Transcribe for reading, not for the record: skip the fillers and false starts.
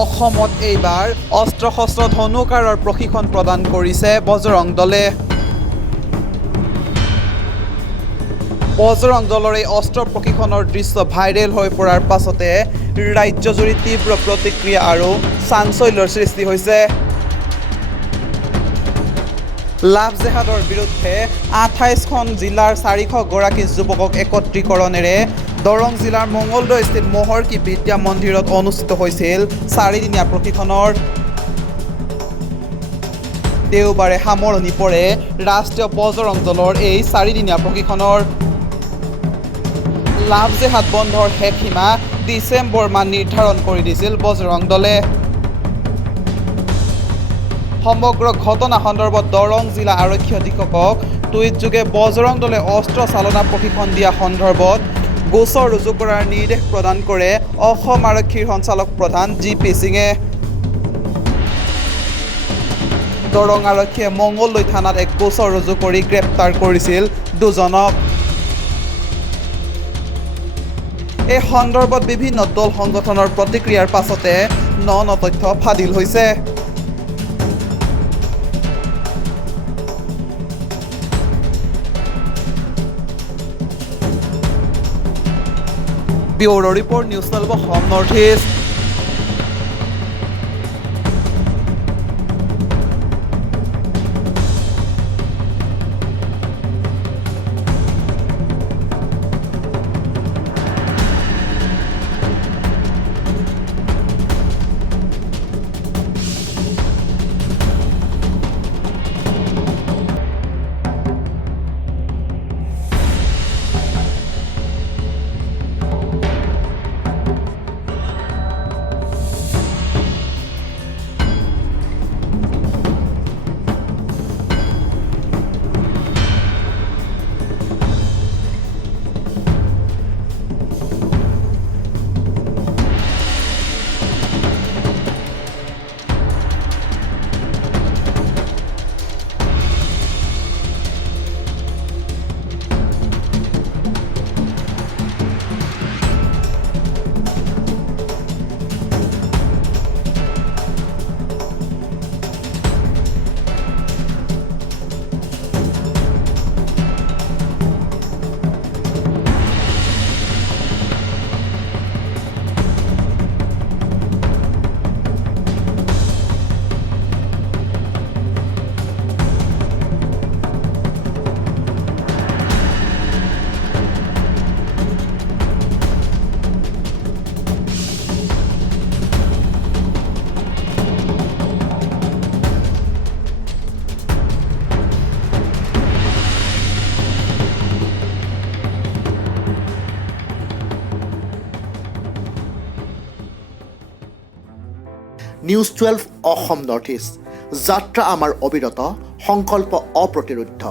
অসমত এইবাৰ অস্ত্ৰ-শস্ত্ৰ ধনুকাঁড়ৰ প্ৰশিক্ষণ প্ৰদান কৰিছে বজৰং দলে। বজৰং দলৰ এই অস্ত্ৰ প্ৰশিক্ষণৰ দৃশ্য ভাইৰেল হৈ পৰাৰ পাছতে ৰাজ্যজুৰি তীব্ৰ প্ৰতিক্ৰিয়া আৰু চাঞ্চল্যৰ সৃষ্টি হৈছে। লাভ জেহাদৰ বিৰুদ্ধে 28খন জিলাৰ 400 গৰাকী যুৱকক একত্ৰীকৰণেৰে দৰং জিলাৰ মঙলদৈস্থিত মহৰ্ষি বিদ্যা মন্দিৰত অনুষ্ঠিত হৈছিল 4দিনীয়া প্ৰশিক্ষণৰ। দেওবাৰে সামৰণি পৰে ৰাষ্ট্ৰীয় বজৰং দলৰ এই 4দিনীয়া প্ৰশিক্ষণৰ। লাভ জেহাদ বন্ধৰ শেষ সীমা ডিচেম্বৰ মাহ নিৰ্ধাৰণ কৰি দিছিল বজৰং দলে। সমগ্ৰ ঘটনা সন্দৰ্ভত দৰং জিলা আৰক্ষী অধীক্ষকক টুইটযোগে বজৰং দলে অস্ত্ৰ চালনা প্ৰশিক্ষণ দিয়া সন্দৰ্ভত গোচৰ ৰুজু কৰাৰ নিৰ্দেশ প্ৰদান কৰে অসম আৰক্ষীৰ সঞ্চালক প্ৰধান জি.পি. সিঙে। দৰং আৰক্ষীয়ে মঙলদৈ থানাত এক গোচৰ ৰুজু কৰি গ্ৰেপ্তাৰ কৰিছিল দুজনক। এই সন্দৰ্ভত বিভিন্ন দল সংগঠনৰ প্ৰতিক্ৰিয়াৰ পাছতে ন তথ্য ফাদিল হৈছে। Bureau report, news 12 Assam north east. News 12 Assam north east. যাত্ৰা আমাৰ অবিৰত, সংকল্প অপ্ৰতিৰোধ্য।